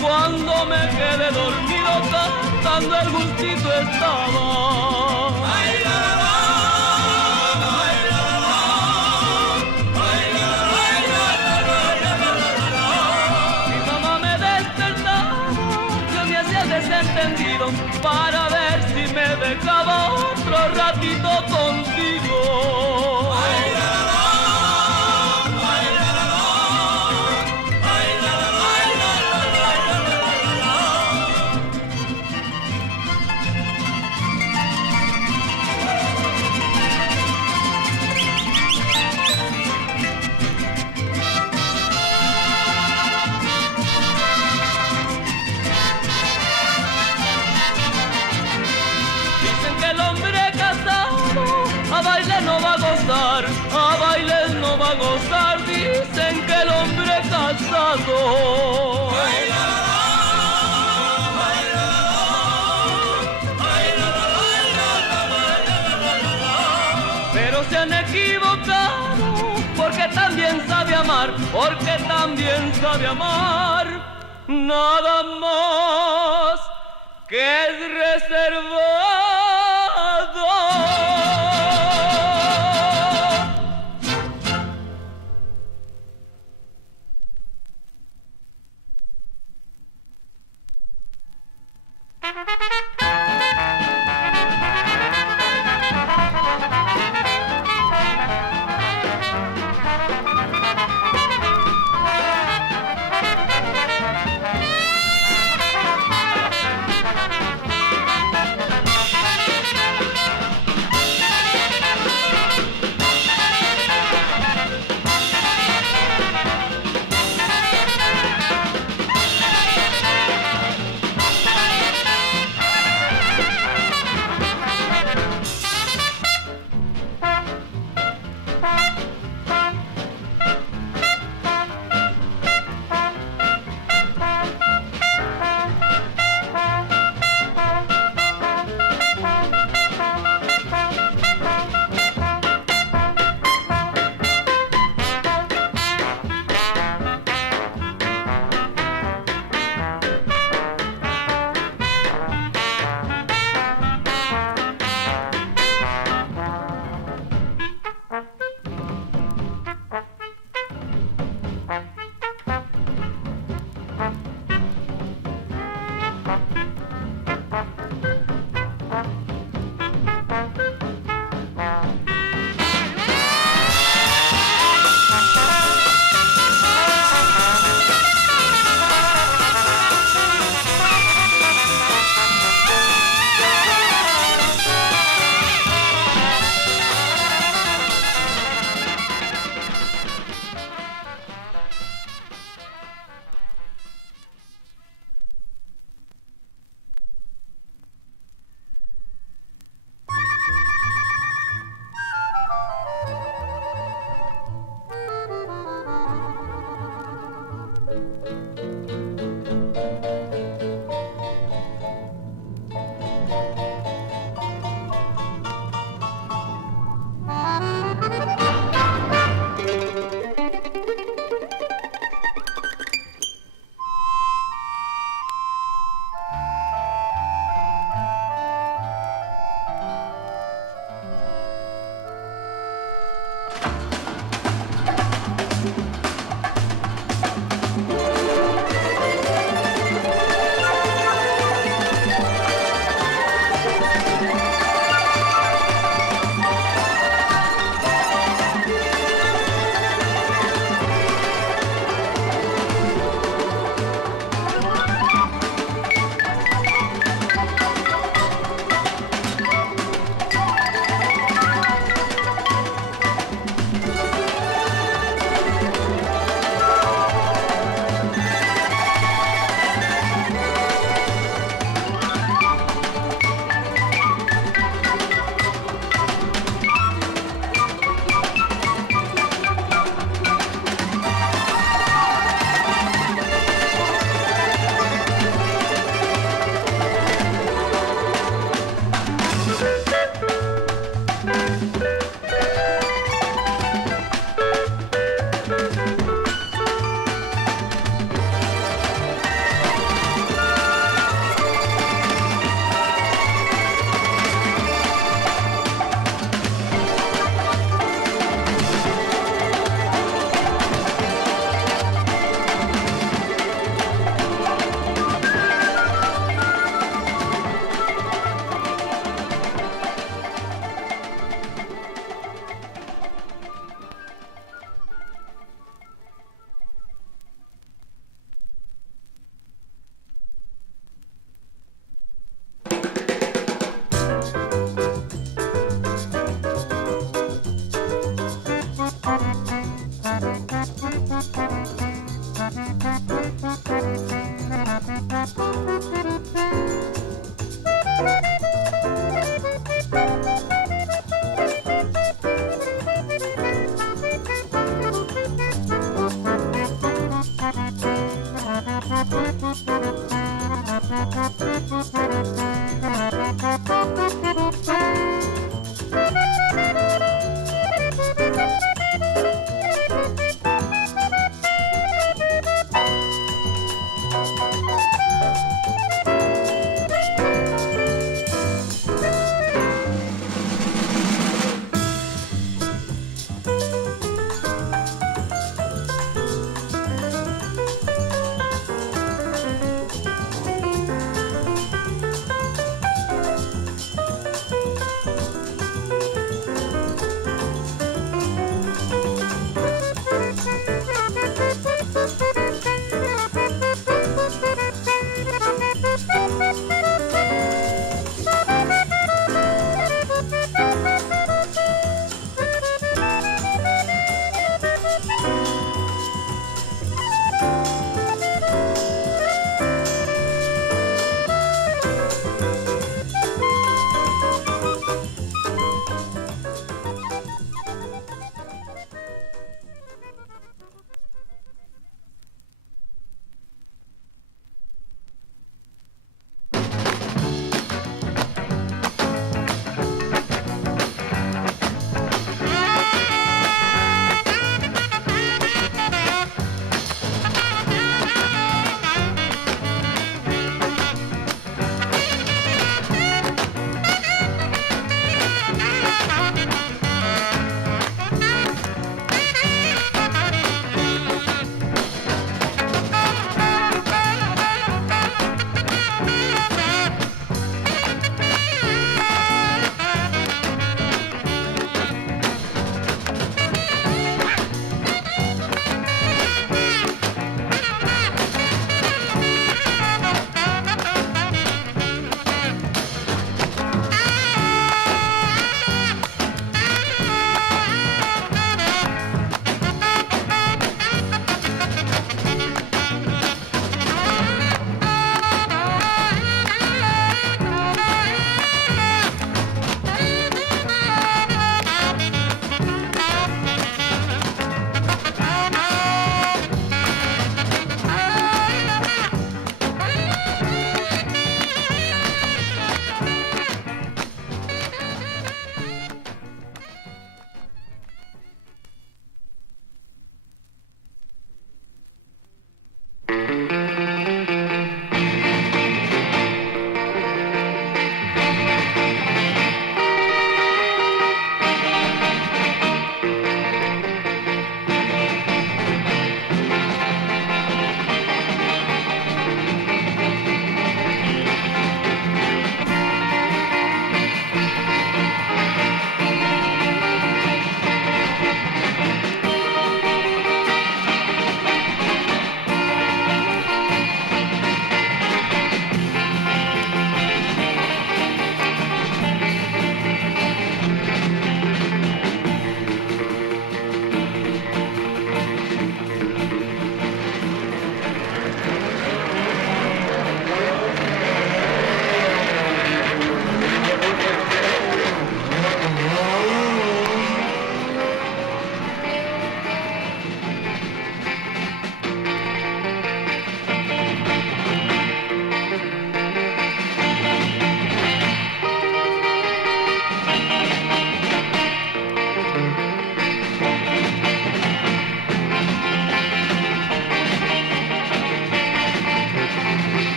cuando me quedé dormido cantando el gustito estaba. Ay, la, la, ay, la, la, ay, la, la, mi mamá me despertaba, yo me hacía el desentendido para ver si me dejaba otro ratito contigo. Ay, la, la, ay, la, la, ay, la, la, ay, la, la, ay, la, la, la, dicen que el hombre casado a baile no va a gozar, a bailes no va a gozar, dicen que el hombre casado. Ay, la, la, ay, la, la, ay, la, la, pero se han equivocado, porque también sabe amar, porque también sabe amar, nada más que es reservado.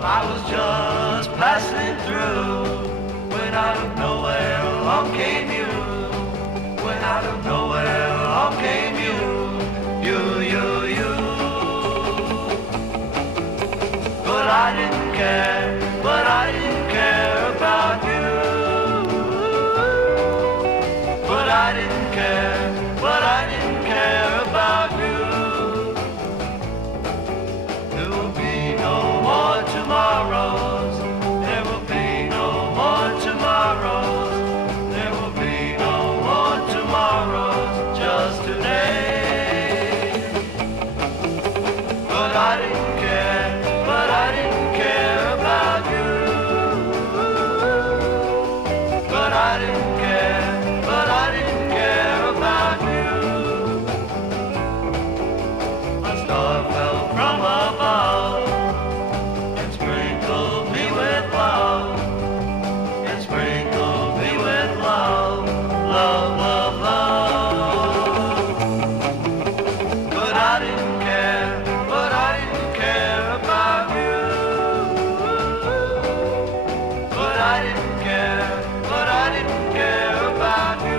I was just passing through when out of nowhere along came you. When out of nowhere along came you. You. But I didn't care about you. But I didn't care about you. There will be no more tomorrows. There will be no more tomorrows. There will be no more tomorrows. Just today. But I didn't care about you. But I didn't care about you. A star fell from above and sprinkled me with love. And sprinkled me with love. But I didn't care about you. But I didn't care about you.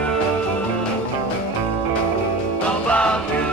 About you.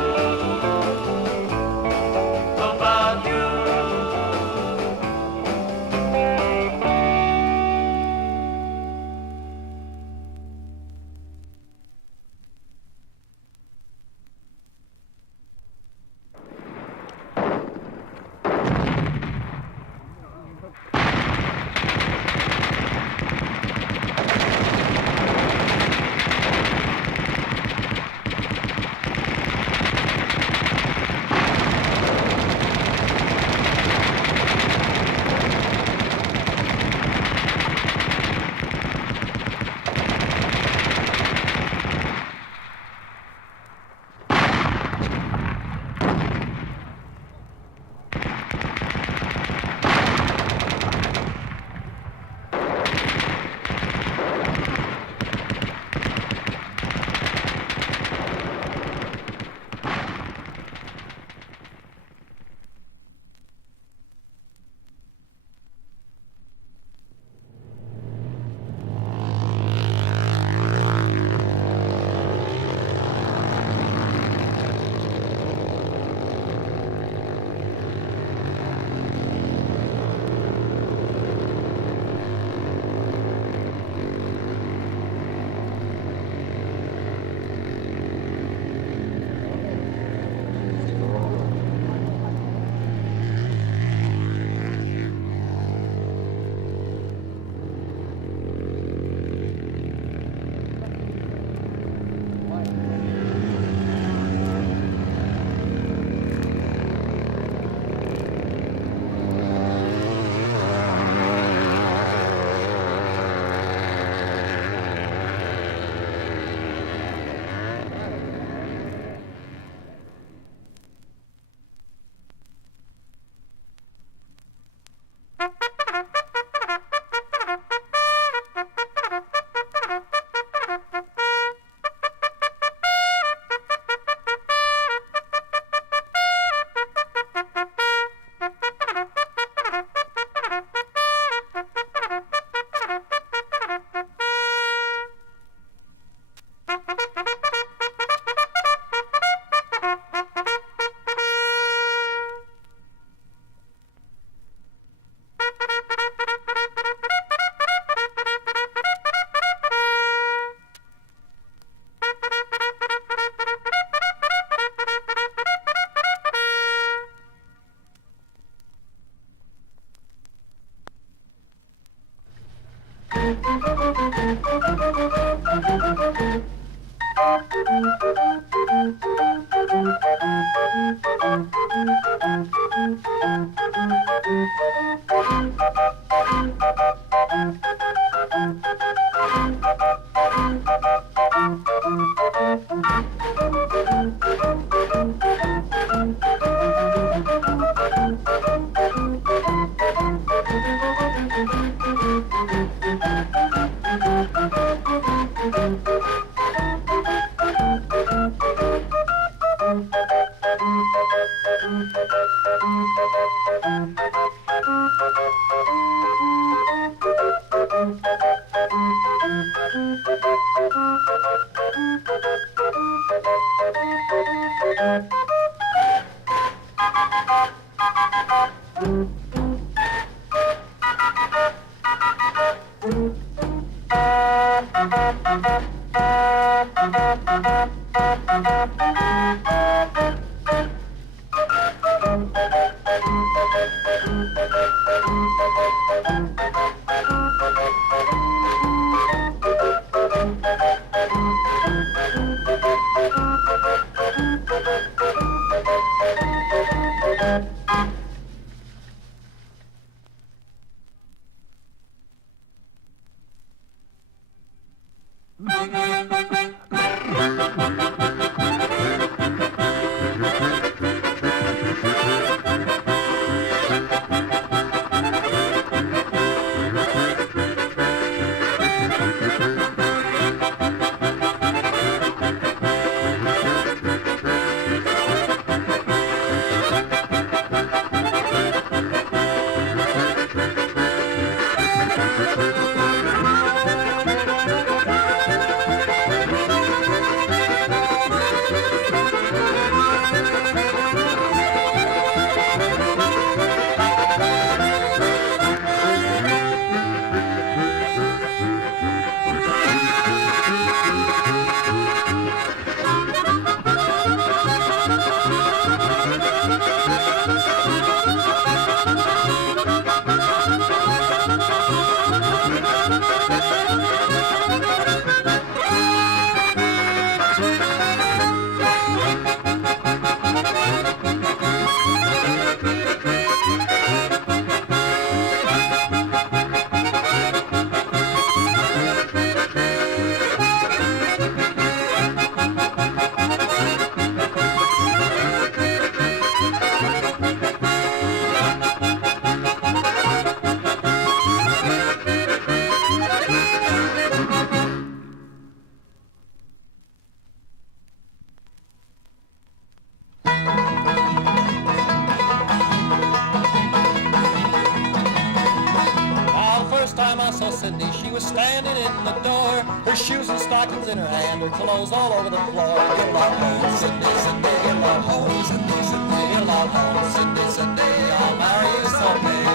Cindy. She was standing in the door, her shoes and stockings in her hand, her clothes all over the floor. Get along home, Cindy, Cindy, get along home, Cindy, Cindy, get along home, Cindy, Cindy, I'll marry you someday.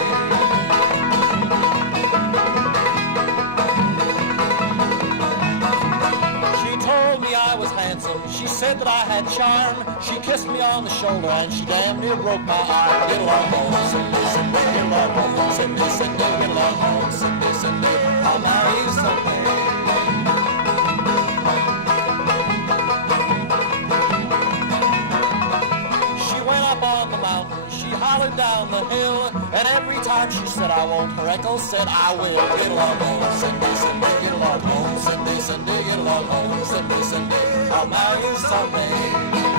She told me I was handsome, she said that I had charm, she kissed me on the shoulder and she damn near broke my arm. Get along home, Cindy, Cindy, get along home, Cindy, Cindy, get along home, Cindy, Cindy, I'll marry you someday. She went up on the mountain, she hollered down the hill, and every time she said I won't, her echo said I will. Get along home, Cindy, Cindy, get along home, Cindy, Cindy, get along home, Cindy, Cindy, I'll marry you someday.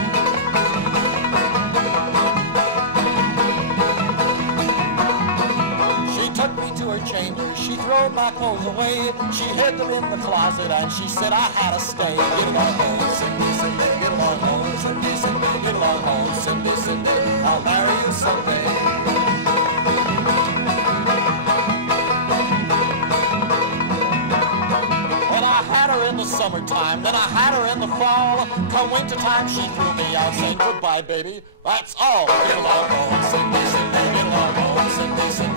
Took me to her chamber, she threw my clothes away, she hid them in the closet and she said I had to stay. Get along home, Cindy, Cindy, get along home, Cindy, Cindy, get along home, Cindy, Cindy, I'll marry you someday. Well, I had her in the summertime, then I had her in the fall. Come winter time she threw me out saying goodbye baby, that's all. Get along home, Cindy, Cindy, get along home, Cindy, Cindy.